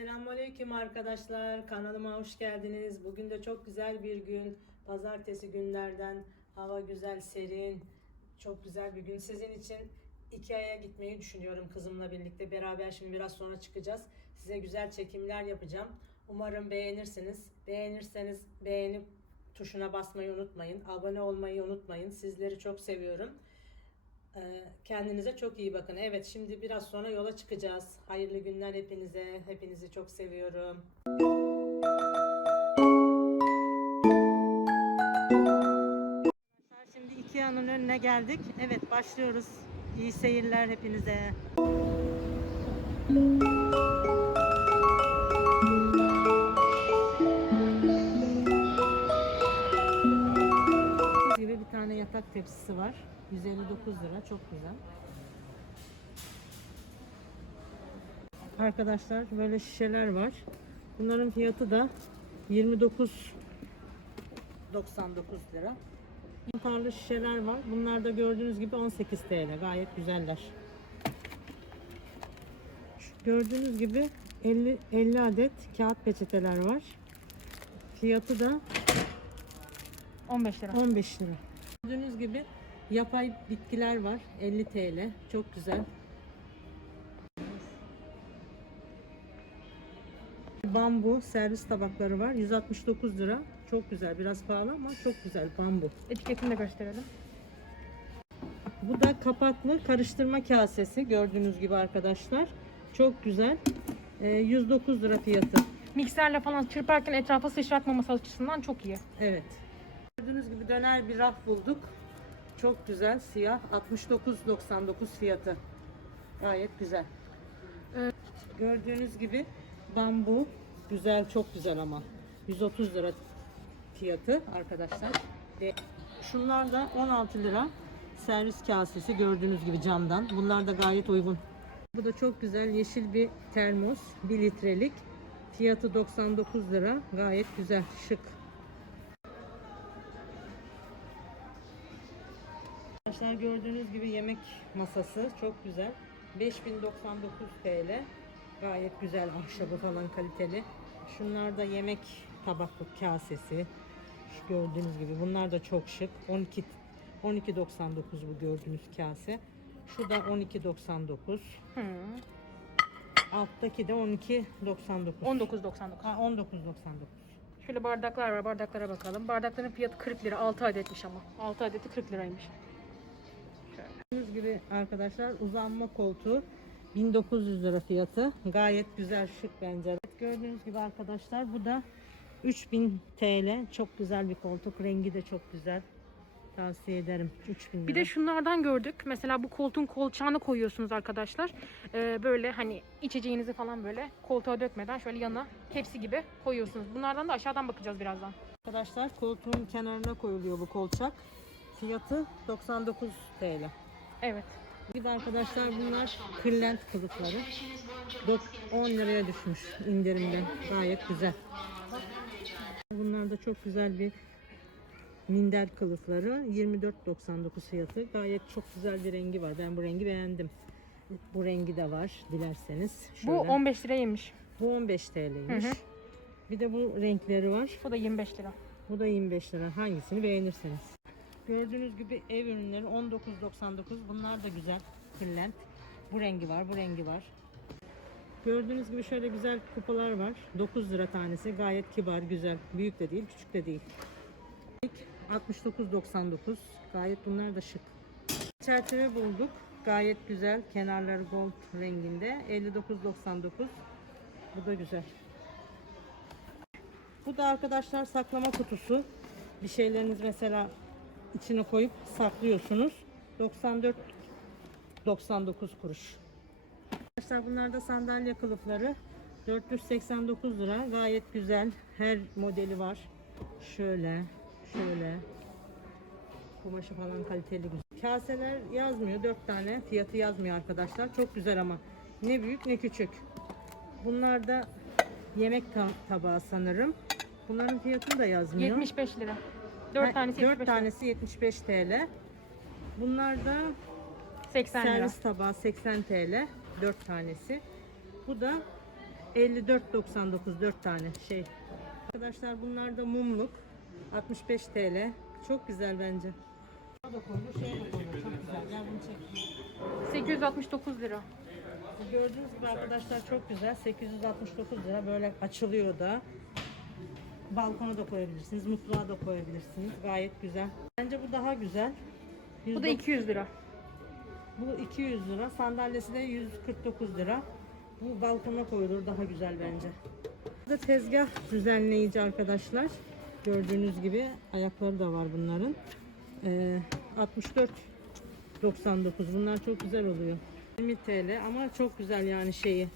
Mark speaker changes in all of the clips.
Speaker 1: Selamünaleyküm arkadaşlar. Kanalıma hoş geldiniz. Bugün de çok güzel bir gün. Pazartesi günlerden hava güzel, serin. Çok güzel bir gün. Sizin için Ikea'ya gitmeyi düşünüyorum kızımla birlikte. Beraber şimdi biraz sonra çıkacağız. Size güzel çekimler yapacağım. Umarım beğenirsiniz. Beğenirseniz beğenip tuşuna basmayı unutmayın. Abone olmayı unutmayın. Sizleri çok seviyorum. Kendinize çok iyi bakın. Evet şimdi biraz sonra yola çıkacağız. Hayırlı günler hepinize. Hepinizi çok seviyorum. Şimdi Ikea'nın önüne geldik. Evet başlıyoruz. İyi seyirler hepinize. gibi bir tane yatak tepsisi var. 159 lira. Çok güzel. Arkadaşlar böyle şişeler var. Bunların fiyatı da 29.99 lira. Mantarlı şişeler var. Bunlar da gördüğünüz gibi 18 TL. Gayet güzeller. Gördüğünüz gibi 50 50 adet kağıt peçeteler var. Fiyatı da
Speaker 2: 15 lira.
Speaker 1: 15 lira. Gördüğünüz gibi yapay bitkiler var. 50 TL. Çok güzel. Bambu servis tabakları var. 169 lira. Çok güzel. Biraz pahalı ama çok güzel. Bambu.
Speaker 2: Etiketini de gösterelim.
Speaker 1: Bu da kapaklı karıştırma kasesi. Gördüğünüz gibi arkadaşlar. Çok güzel. Ee, 109 lira fiyatı.
Speaker 2: Mikserle falan çırparken etrafa sıçratmaması açısından çok iyi.
Speaker 1: Evet. Gördüğünüz gibi döner bir raf bulduk. Çok güzel siyah 69.99 fiyatı. Gayet güzel.
Speaker 2: Evet.
Speaker 1: Gördüğünüz gibi bambu güzel çok güzel ama 130 lira fiyatı arkadaşlar. Ve şunlar da 16 lira servis kasesi gördüğünüz gibi camdan. Bunlar da gayet uygun. Bu da çok güzel yeşil bir termos 1 litrelik. Fiyatı 99 lira. Gayet güzel, şık. Arkadaşlar gördüğünüz gibi yemek masası çok güzel. 5099 TL. Gayet güzel ahşabı falan kaliteli. Şunlar da yemek tabaklık kasesi. Şu gördüğünüz gibi bunlar da çok şık. 12 12.99 bu gördüğünüz kase. Şu da 12.99.
Speaker 2: Hı.
Speaker 1: Alttaki de 12.99.
Speaker 2: 19.99.
Speaker 1: Ha 19.99.
Speaker 2: Şöyle bardaklar var. Bardaklara bakalım. Bardakların fiyatı 40 lira. 6 adetmiş ama. 6 adeti 40 liraymış.
Speaker 1: Gördüğünüz gibi arkadaşlar uzanma koltuğu 1900 lira fiyatı. Gayet güzel şık bence. Gördüğünüz gibi arkadaşlar bu da 3000 TL. Çok güzel bir koltuk. Rengi de çok güzel. Tavsiye ederim. 3000 lira.
Speaker 2: Bir de şunlardan gördük. Mesela bu koltuğun kolçağını koyuyorsunuz arkadaşlar. Ee, böyle hani içeceğinizi falan böyle koltuğa dökmeden şöyle yana tepsi gibi koyuyorsunuz. Bunlardan da aşağıdan bakacağız birazdan.
Speaker 1: Arkadaşlar koltuğun kenarına koyuluyor bu kolçak. Fiyatı 99 TL.
Speaker 2: Evet.
Speaker 1: De arkadaşlar bunlar kırlent kılıfları. Dok- 10 liraya düşmüş indirimden. Gayet güzel. Bunlar da çok güzel bir minder kılıfları. 24.99 fiyatı. Gayet çok güzel bir rengi var. Ben bu rengi beğendim. Bu rengi de var dilerseniz.
Speaker 2: Bu
Speaker 1: Şöyle.
Speaker 2: 15 liraymış.
Speaker 1: Bu 15 TL'ymiş.
Speaker 2: Hı hı.
Speaker 1: Bir de bu renkleri var.
Speaker 2: Bu da 25 lira.
Speaker 1: Bu da 25 lira. Hangisini beğenirseniz. Gördüğünüz gibi ev ürünleri 19.99. Bunlar da güzel. Kırlent. Bu rengi var, bu rengi var. Gördüğünüz gibi şöyle güzel kupalar var. 9 lira tanesi. Gayet kibar, güzel. Büyük de değil, küçük de değil. 69.99. Gayet bunlar da şık. Çerçeve bulduk. Gayet güzel. Kenarları gold renginde. 59.99. Bu da güzel. Bu da arkadaşlar saklama kutusu. Bir şeyleriniz mesela içine koyup saklıyorsunuz. 94 99 kuruş. Arkadaşlar bunlar da sandalye kılıfları. 489 lira. Gayet güzel. Her modeli var. Şöyle, şöyle. Kumaşı falan kaliteli güzel. Kaseler yazmıyor. 4 tane. Fiyatı yazmıyor arkadaşlar. Çok güzel ama. Ne büyük ne küçük. Bunlar da yemek ta- tabağı sanırım. Bunların fiyatını da yazmıyor.
Speaker 2: 75 lira. 4 tanesi
Speaker 1: 4
Speaker 2: 75 lira.
Speaker 1: tanesi 75 TL. Bunlar da
Speaker 2: 80 lira.
Speaker 1: servis tabağı 80 TL. 4 tanesi. Bu da 54.99 4 tane şey. Arkadaşlar bunlar da mumluk. 65 TL. Çok güzel bence. Buna da koyulur, şeye de koyulur. Çok güzel. Gel bunu çek.
Speaker 2: 869 lira.
Speaker 1: Gördüğünüz gibi arkadaşlar çok güzel. 869 lira böyle açılıyor da. Balkona da koyabilirsiniz, mutfağa da koyabilirsiniz. Gayet güzel. Bence bu daha güzel.
Speaker 2: Bu da 200 lira.
Speaker 1: Bu 200 lira. Sandalyesi de 149 lira. Bu balkona koyulur daha güzel bence. Burada tezgah düzenleyici arkadaşlar. Gördüğünüz gibi ayakları da var bunların. Ee, 64.99 bunlar çok güzel oluyor. 20 TL ama çok güzel yani şeyi.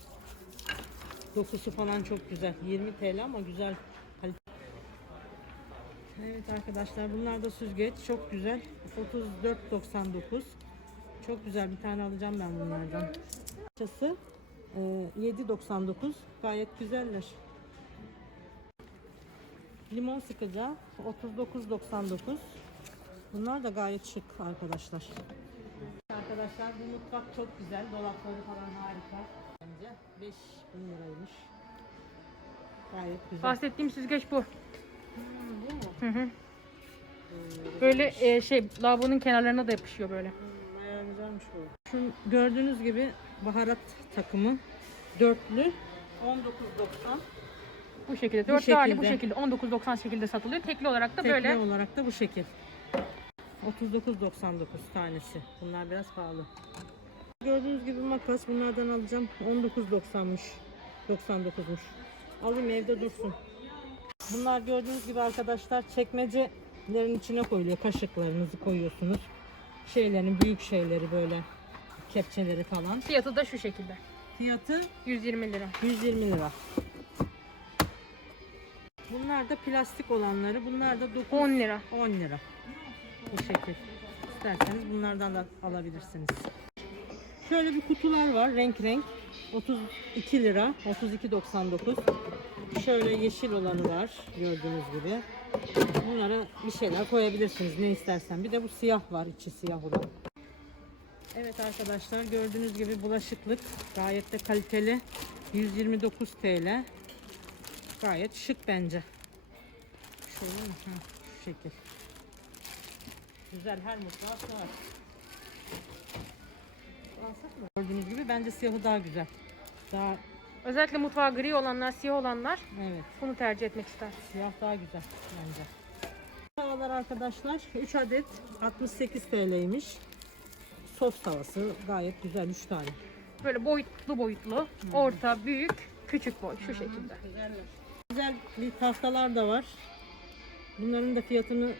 Speaker 1: Dokusu falan çok güzel. 20 TL ama güzel. Evet arkadaşlar bunlar da süzgeç çok güzel. 34.99 çok güzel bir tane alacağım ben bunlardan. Parçası e, 7.99 gayet güzeller. Limon sıkacağı 39.99 Bunlar da gayet şık arkadaşlar. Arkadaşlar bu mutfak çok güzel. Dolapları falan harika. Bence 5000 liraymış. Gayet güzel.
Speaker 2: Bahsettiğim süzgeç bu. Hı hı. Böyle e, şey lavabonun kenarlarına da yapışıyor böyle.
Speaker 1: Bayağı güzelmiş bu. Şu gördüğünüz gibi baharat takımı dörtlü 19.90
Speaker 2: Bu şekilde. Dört hali bu
Speaker 1: şekilde.
Speaker 2: şekilde. 19.90 şekilde satılıyor. Tekli olarak da
Speaker 1: Tekli
Speaker 2: böyle.
Speaker 1: olarak da bu şekil. 39.99 tanesi. Bunlar biraz pahalı. Gördüğünüz gibi makas bunlardan alacağım. 19.90'mış. 99'muş. Alayım evde dursun. Bunlar gördüğünüz gibi arkadaşlar çekmecelerin içine koyuluyor. Kaşıklarınızı koyuyorsunuz. Şeylerin büyük şeyleri böyle kepçeleri falan.
Speaker 2: Fiyatı da şu şekilde.
Speaker 1: Fiyatı
Speaker 2: 120 lira.
Speaker 1: 120 lira. Bunlar da plastik olanları. Bunlar da 9
Speaker 2: 10 lira.
Speaker 1: 10 lira. Bu şekil. İsterseniz bunlardan da alabilirsiniz. Şöyle bir kutular var renk renk. 32 lira, 32.99. Şöyle yeşil olanı var gördüğünüz gibi. Bunlara bir şeyler koyabilirsiniz ne istersen. Bir de bu siyah var, içi siyah olan. Evet arkadaşlar gördüğünüz gibi bulaşıklık gayet de kaliteli. 129 TL. Gayet şık bence. Şöyle? Ha, şu şekil. Güzel her mutfağa sığar. Gördüğünüz gibi bence siyahı daha güzel. Daha
Speaker 2: Özellikle mutfağı gri olanlar, siyah olanlar
Speaker 1: evet
Speaker 2: bunu tercih etmek ister.
Speaker 1: siyah daha güzel bence. Tavalar arkadaşlar 3 adet 68 TL'ymiş. Sos tavası gayet güzel 3 tane.
Speaker 2: Böyle boyutlu boyutlu, orta, büyük, küçük boy şu şekilde.
Speaker 1: Güzel bir tahtalar da var. Bunların da fiyatını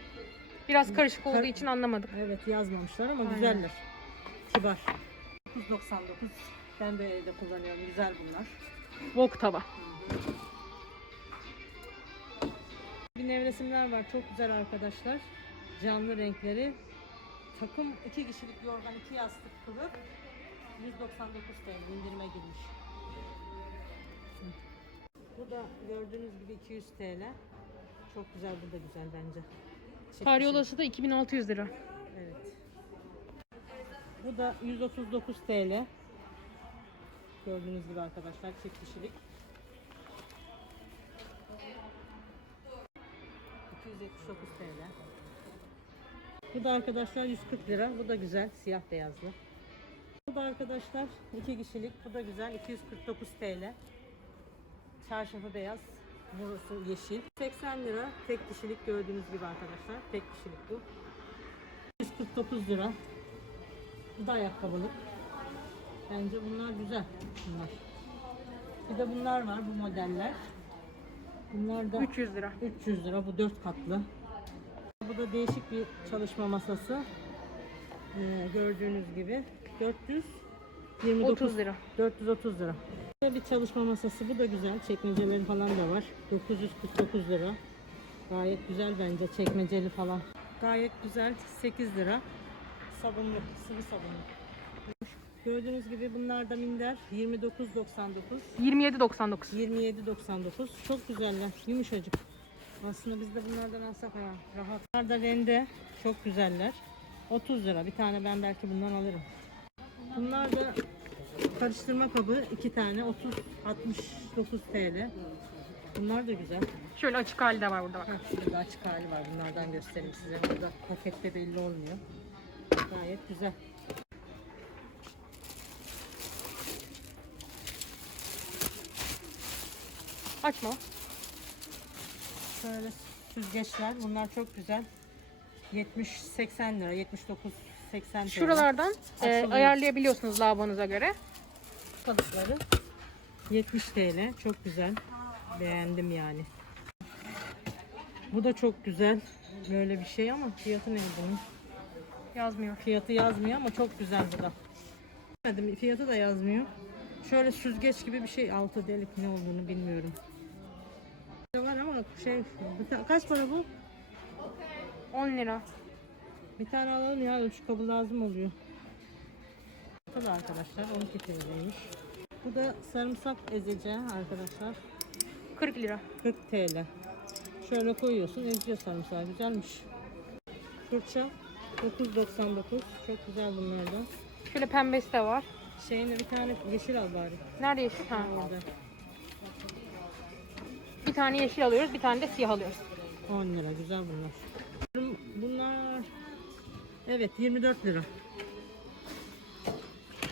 Speaker 2: Biraz karışık olduğu için anlamadık.
Speaker 1: evet yazmamışlar ama
Speaker 2: Aynen.
Speaker 1: güzeller. Kibar. 9.99 ben de kullanıyorum. Güzel bunlar.
Speaker 2: Wok tava.
Speaker 1: Bir nevresimler var. Çok güzel arkadaşlar. Canlı renkleri. Takım iki kişilik yorgan, iki yastık kılıf. 199 TL indirime girmiş. Bu da gördüğünüz gibi 200 TL. Çok güzel, bu da güzel bence.
Speaker 2: Karyolası da 2600 lira.
Speaker 1: Evet. Bu da 139 TL. Gördüğünüz gibi arkadaşlar çift kişilik. 279 TL. Bu da arkadaşlar 140 lira. Bu da güzel. Siyah beyazlı. Bu da arkadaşlar 2 kişilik. Bu da güzel. 249 TL. Çarşafı beyaz. Burası yeşil. 80 lira. Tek kişilik gördüğünüz gibi arkadaşlar. Tek kişilik bu. 149 lira. Bu da ayakkabılık. Bence bunlar güzel. Bunlar. Bir de bunlar var bu modeller. Bunlar da
Speaker 2: 300 lira.
Speaker 1: 300 lira bu 4 katlı. Bu da değişik bir çalışma masası. Ee, gördüğünüz gibi 429
Speaker 2: 30 lira.
Speaker 1: 430 lira. Böyle bir çalışma masası bu da güzel. Çekmeceleri falan da var. 949 lira. Gayet güzel bence çekmeceli falan. Gayet güzel 8 lira. Sabunlu, sıvı sabunlu. Gördüğünüz gibi bunlar da minder 29.99.
Speaker 2: 27.99.
Speaker 1: 27.99. Çok güzeller. Yumuşacık. Aslında biz de bunlardan alsak ha, rahat. Bunlar da rende. Çok güzeller. 30 lira. Bir tane ben belki bundan alırım. Bunlar da karıştırma kabı iki tane 30 69 TL. Bunlar da güzel.
Speaker 2: Şöyle açık hali de var burada bak.
Speaker 1: Şurada açık hali var. Bunlardan göstereyim size. Burada pakette belli olmuyor. Gayet güzel.
Speaker 2: Açma.
Speaker 1: Şöyle süzgeçler. Bunlar çok güzel. 70-80 lira. 79-80 TL.
Speaker 2: Şuralardan e,
Speaker 1: Açılıyor.
Speaker 2: ayarlayabiliyorsunuz lavabonuza göre.
Speaker 1: kalıpları 70 TL. Çok güzel. Beğendim yani. Bu da çok güzel. Böyle bir şey ama fiyatı ne bunun?
Speaker 2: Yazmıyor.
Speaker 1: Fiyatı yazmıyor ama çok güzel bu da. Bilmedim, Fiyatı da yazmıyor. Şöyle süzgeç gibi bir şey. Altı delik ne olduğunu bilmiyorum. Var ama şey kaç para bu?
Speaker 2: 10 lira.
Speaker 1: Bir tane alalım ya ölçü kabı lazım oluyor. Bu da arkadaşlar 12 TL'ymiş. Bu da sarımsak ezece arkadaşlar
Speaker 2: 40 lira.
Speaker 1: 40 TL. Şöyle koyuyorsun eziyor sarımsağı güzelmiş. Fırça 9.99 çok güzel bunlar da.
Speaker 2: Şöyle pembesi de var.
Speaker 1: Şeyine bir tane yeşil al bari.
Speaker 2: Nerede yeşil? Ha.
Speaker 1: Orada.
Speaker 2: Bir tane yeşil alıyoruz, bir tane de siyah alıyoruz.
Speaker 1: 10 lira güzel bunlar. Bunlar evet 24 lira.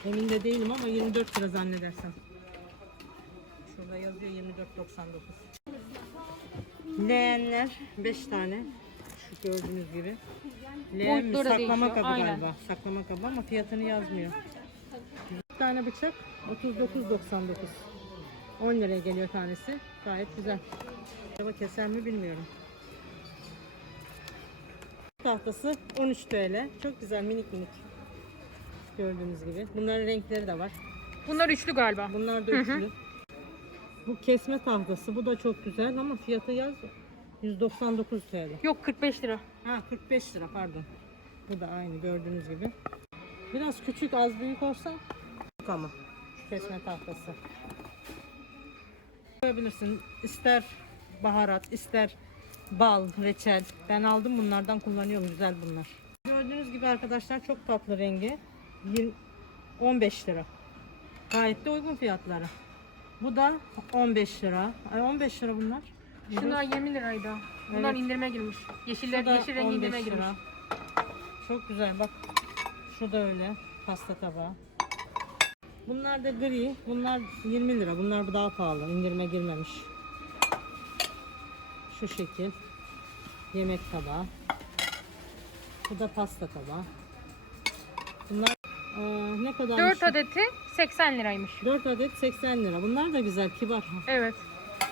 Speaker 1: Emin de değilim ama 24 lira zannedersem. Şurada yazıyor 24.99. Leğenler 5 tane. Şu gördüğünüz gibi. Leğen mi? Saklama
Speaker 2: değişiyor,
Speaker 1: kabı
Speaker 2: aynen.
Speaker 1: galiba. Saklama kabı ama fiyatını yazmıyor. Bir tane bıçak 39.99. 10 liraya geliyor tanesi. Gayet güzel. Acaba keser mi bilmiyorum. Tahtası 13 TL. Çok güzel minik minik. Gördüğünüz gibi. Bunların renkleri de var.
Speaker 2: Bunlar üçlü galiba.
Speaker 1: Bunlar da
Speaker 2: Hı hı.
Speaker 1: üçlü. Bu kesme tahtası. Bu da çok güzel ama fiyatı yaz 199 TL.
Speaker 2: Yok 45 lira.
Speaker 1: Ha 45 lira pardon. Bu da aynı gördüğünüz gibi. Biraz küçük az büyük olsa ama kesme tahtası. Koyabilirsin. İster baharat, ister bal, reçel. Ben aldım bunlardan kullanıyorum. Güzel bunlar. Gördüğünüz gibi arkadaşlar çok tatlı rengi. 20 15 lira. Gayet de uygun fiyatları. Bu da 15 lira. Ay 15 lira bunlar.
Speaker 2: Şunlar 20 liraydı. Bunlar
Speaker 1: Evet.
Speaker 2: indirime girmiş. Yeşiller,
Speaker 1: Şu da
Speaker 2: yeşil rengi
Speaker 1: 15
Speaker 2: indirime girmiş.
Speaker 1: lira. Çok güzel bak. Şu da öyle. Pasta tabağı. Bunlar da gri. Bunlar 20 lira. Bunlar daha pahalı. İndirime girmemiş. Şu şekil. Yemek tabağı. Bu da pasta tabağı. Bunlar aa, ne kadar?
Speaker 2: 4 adeti 80 liraymış.
Speaker 1: 4 adet 80 lira. Bunlar da güzel, kibar.
Speaker 2: Evet.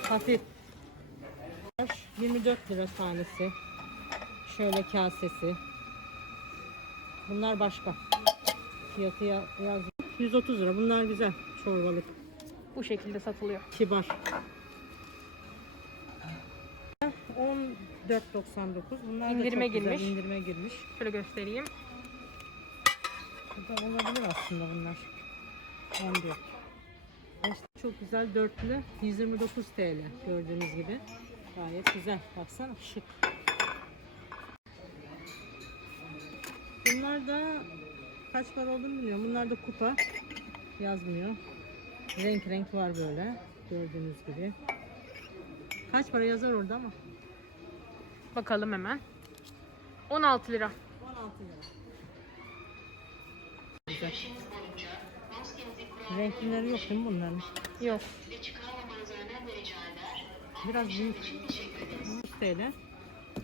Speaker 1: Hafif. 24 lira tanesi. Şöyle kasesi. Bunlar başka. Fiyatı ya- yaz. 130 lira. Bunlar güzel. Çorbalık.
Speaker 2: Bu şekilde satılıyor.
Speaker 1: Kibar. 14.99. Bunlar
Speaker 2: İndirime
Speaker 1: da çok güzel.
Speaker 2: girmiş.
Speaker 1: İndirime girmiş.
Speaker 2: Şöyle göstereyim.
Speaker 1: Bu da olabilir aslında bunlar. 14. İşte çok güzel dörtlü 129 TL gördüğünüz gibi. Gayet güzel. Baksana şık. Bunlar da kaç para olduğunu bilmiyorum. Bunlar da kupa. Yazmıyor. Renk renk var böyle. Gördüğünüz gibi. Kaç para yazar orada ama.
Speaker 2: Bakalım hemen. 16 lira.
Speaker 1: 16 lira. Güzel. Renklileri yok değil mi bunların?
Speaker 2: Yok.
Speaker 1: Biraz büyük. 100 TL.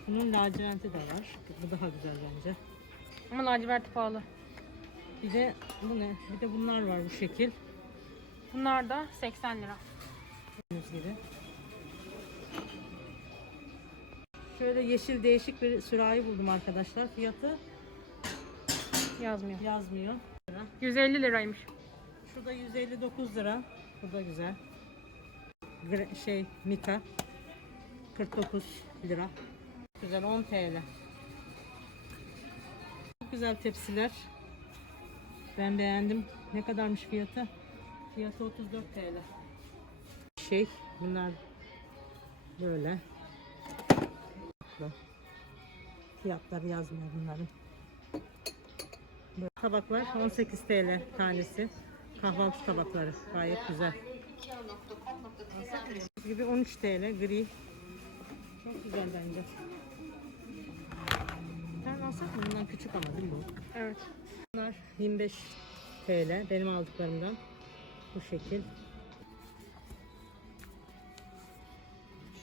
Speaker 1: Bunun laciverti de var. Bu daha güzel bence.
Speaker 2: Ama laciverti pahalı.
Speaker 1: Bir de bu ne? Bir de bunlar var bu şekil.
Speaker 2: Bunlar da 80 lira.
Speaker 1: Gördüğünüz gibi. Şöyle yeşil değişik bir sürahi buldum arkadaşlar. Fiyatı
Speaker 2: Yazmıyor.
Speaker 1: yazmıyor.
Speaker 2: 150 liraymış.
Speaker 1: Şurada 159 lira. Bu da güzel. Gre- şey Mika 49 lira. Güzel 10 TL. Çok güzel tepsiler. Ben beğendim. Ne kadarmış fiyatı? Fiyatı 34 TL. Şey bunlar böyle. Fiyatları yazmıyor bunların. Böyle tabaklar 18 TL tanesi. Kahvaltı tabakları gayet güzel. gibi 13 TL gri. Çok güzel bence. Ben alsak mı? Bundan küçük ama değil mi? bu?
Speaker 2: Evet.
Speaker 1: Bunlar 25 TL benim aldıklarımdan. Bu şekil.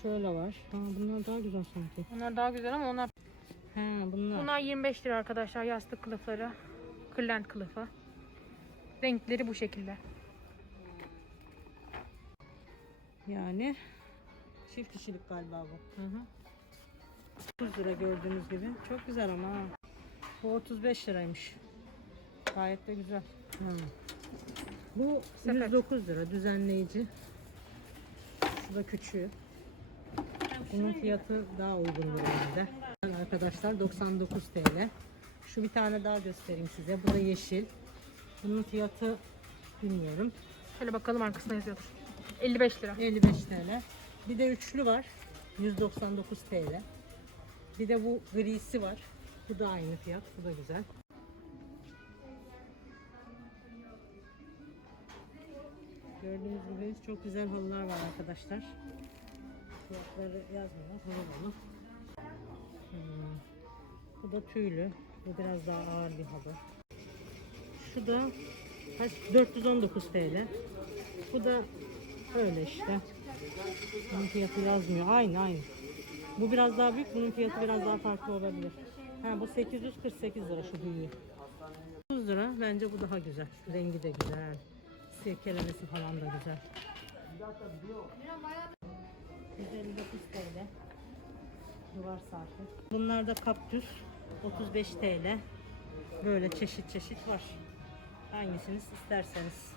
Speaker 1: Şöyle var. Ha, bunlar daha güzel sanki.
Speaker 2: Onlar daha güzel ama onlar
Speaker 1: Ha, bunlar.
Speaker 2: bunlar 25 lira arkadaşlar yastık kılıfları. Kırlent kılıfı. Renkleri bu şekilde.
Speaker 1: Yani çift kişilik galiba bu. Hı hı. 30 lira gördüğünüz gibi. Çok güzel ama ha. Bu 35 liraymış. Gayet de güzel. Hı. Bu
Speaker 2: Sepet.
Speaker 1: 109 lira düzenleyici. Şu da küçüğü. Bunun fiyatı daha uygundur herhalde. Arkadaşlar 99 TL. Şu bir tane daha göstereyim size. Bu da yeşil. Bunun fiyatı bilmiyorum.
Speaker 2: Şöyle bakalım arkasına yazıyordur. 55 lira.
Speaker 1: 55 TL. Bir de üçlü var. 199 TL. Bir de bu grisi var. Bu da aynı fiyat. Bu da güzel. Gördüğünüz gibi çok güzel halılar var arkadaşlar. Fiyatları yazmıyorlar. Halı halı. Hmm. Bu da tüylü. Bu biraz daha ağır bir halı. Şu da kaç? 419 TL. Bu da öyle işte. Bunun fiyatı yazmıyor. Aynı aynı. Bu biraz daha büyük. Bunun fiyatı biraz daha farklı olabilir. Ha, bu 848 lira şu büyüğü. 30 lira. Bence bu daha güzel. Rengi de güzel. Sirkelemesi falan da güzel. 159 TL. Duvar saati. Bunlar da kaktüs. 35 TL. Böyle çeşit çeşit var. Hangisini isterseniz.